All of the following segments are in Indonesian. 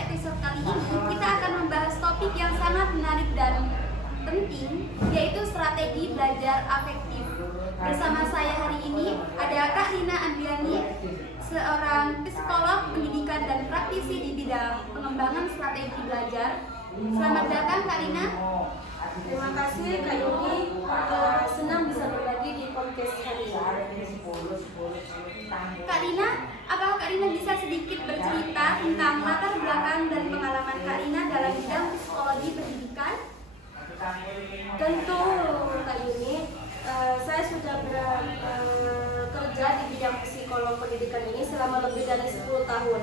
episode kali ini kita akan membahas topik yang sangat menarik dan penting, yaitu strategi belajar afektif. Bersama saya hari ini ada Kak Rina Andriani, seorang psikolog pendidikan dan praktisi di bidang pengembangan strategi belajar. Selamat datang Kak Rina. Terima kasih Kak Yuni, senang bisa berbagi di podcast hari ini. Kak Rina, apakah Kak Rina bisa sedikit bercerita tentang latar belakang dan pengalaman Kak Rina dalam bidang psikologi pendidikan? Tentu Kak Yuni, saya sudah bekerja di bidang psikolog pendidikan ini selama lebih dari 10 tahun.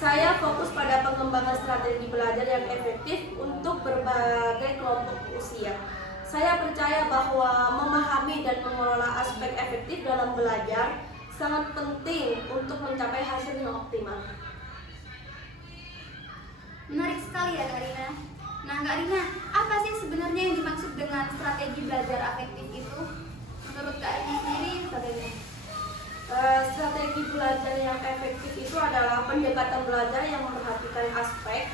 Saya fokus pada pengembangan strategi belajar yang efektif untuk berbagai kelompok usia. Saya percaya bahwa memahami dan mengelola aspek efektif dalam belajar sangat penting untuk mencapai hasil yang optimal. Menarik sekali ya Kak Rina. Nah Kak Rina, apa sih sebenarnya yang dimaksud dengan strategi belajar afektif itu? Menurut Kak Rina sendiri bagaimana? Strategi belajar yang efektif itu adalah pendekatan belajar yang memperhatikan aspek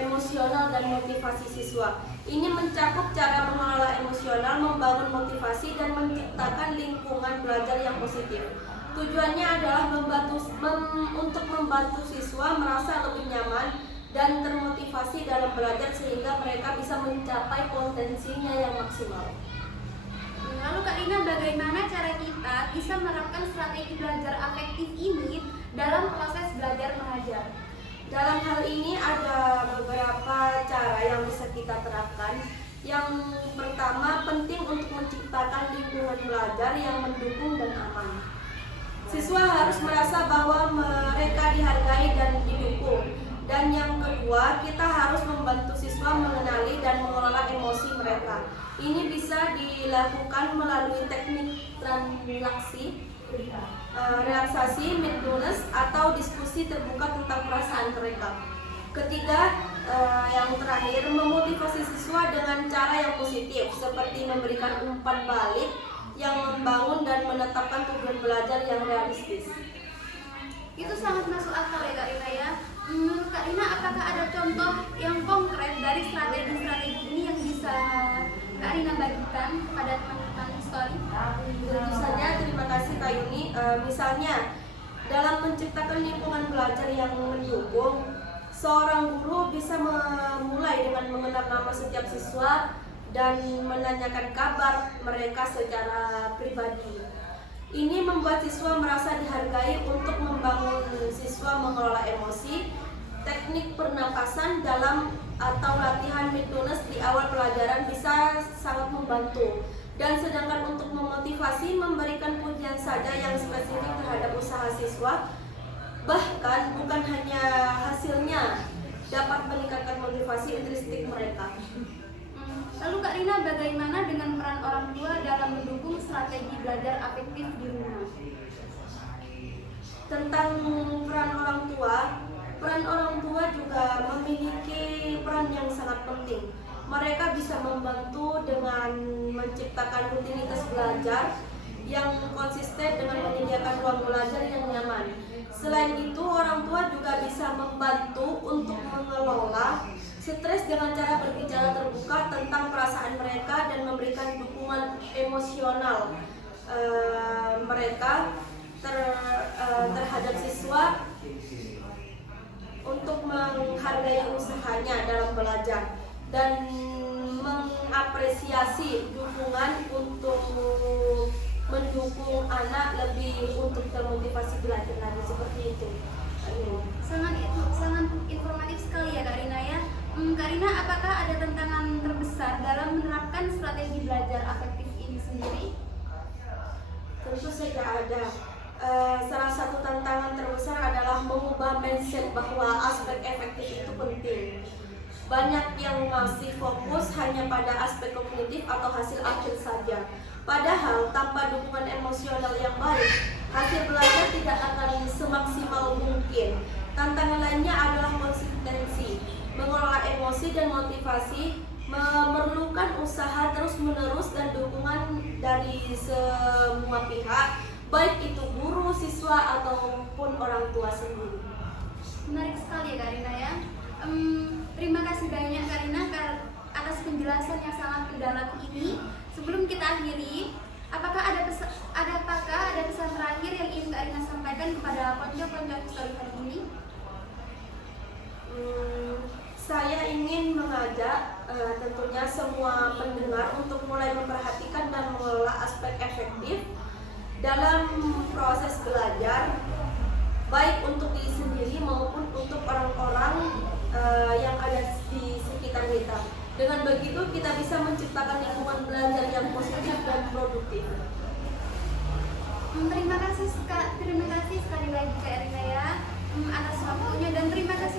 emosional dan motivasi siswa. Ini mencakup cara mengelola emosional, membangun motivasi, dan menciptakan lingkungan belajar yang positif. Tujuannya adalah untuk membantu siswa merasa lebih nyaman dan termotivasi dalam belajar sehingga mereka bisa mencapai potensinya yang maksimal. Lalu Kak Rina, bagaimana cara kita bisa menerapkan strategi belajar afektif ini dalam proses belajar mengajar? Dalam hal ini ada beberapa cara yang bisa kita terapkan. Yang pertama, penting untuk menciptakan lingkungan belajar yang mendukung dan aman. Siswa harus merasa bahwa mereka dihargai dan didukung. Dan yang kedua, kita harus membantu siswa mengenali dan mengelola emosi mereka. Ini bisa dilakukan melalui teknik relaksasi, mindfulness, atau diskusi terbuka tentang perasaan mereka. Ketiga, yang terakhir, memotivasi siswa dengan cara yang positif, seperti memberikan umpan balik yang membangun dan menetapkan tujuan belajar yang realistis. Itu sangat masuk akal ya Kak Rina ya. Menurut Kak Rina, apakah ada contoh yang konkret dari strategi-strategi ini yang bisa Kak Rina bagikan kepada teman-teman sekali? Tentu saja, terima kasih Kak Yuni. Misalnya, dalam menciptakan lingkungan belajar yang mendukung, seorang guru bisa memulai dengan mengenal nama setiap siswa dan menanyakan kabar mereka secara pribadi. Ini membuat siswa merasa dihargai. Untuk membangun siswa mengelola emosi, teknik pernapasan dalam atau latihan mindfulness di awal pelajaran bisa sangat membantu. Dan sedangkan untuk memotivasi, memberikan pujian saja yang spesifik terhadap usaha siswa, bahkan bukan hanya hasilnya, dapat meningkatkan motivasi intrinsik mereka. Lalu Kak Rina, bagaimana dengan peran orang tua dalam mendukung strategi belajar afektif di rumah? Tentang peran orang tua juga memiliki peran yang sangat penting. Mereka bisa membantu dengan menciptakan rutinitas belajar yang konsisten dengan menyediakan ruang belajar yang nyaman. Selain itu, orang tua juga bisa membantu untuk mengelola stres dengan cara berbicara terbuka tentang perasaan mereka dan memberikan dukungan emosional mereka terhadap siswa untuk menghargai usahanya dalam belajar dan mengapresiasi dukungan untuk mendukung anak lebih untuk termotivasi belajar lagi, seperti itu. Sangat informatif sekali ya Kak Rina ya. Kak Rina, apakah ada tantangan terbesar dalam menerapkan strategi belajar afektif ini sendiri? Tentu saja ada. Salah satu tantangan terbesar adalah mengubah mindset bahwa aspek efektif itu penting. Banyak yang masih fokus hanya pada aspek kognitif atau hasil akhir saja. Padahal tanpa dukungan emosional yang baik, hasil belajar tidak akan semaksimal mungkin. Tantangan lainnya adalah konsistensi. Mengelola emosi dan motivasi memerlukan usaha terus-menerus dan dukungan dari semua pihak, baik itu guru, siswa, ataupun orang tua sendiri. Menarik sekali ya Terima kasih banyak Karina atas penjelasan yang sangat mendalam ini. Sebelum kita akhiri, apakah ada pesan terakhir yang ingin Karina sampaikan kepada konco-konco story hari ini? Saya ingin mengajak tentunya semua pendengar untuk mulai memperhatikan dan mengelola aspek efektif dalam proses belajar, baik untuk diri sendiri maupun untuk orang-orang yang ada di sekitar kita. Dengan begitu kita bisa menciptakan lingkungan belajar yang positif dan produktif. Terima kasih sekali lagi Kak Erina ya atas waktunya, dan terima kasih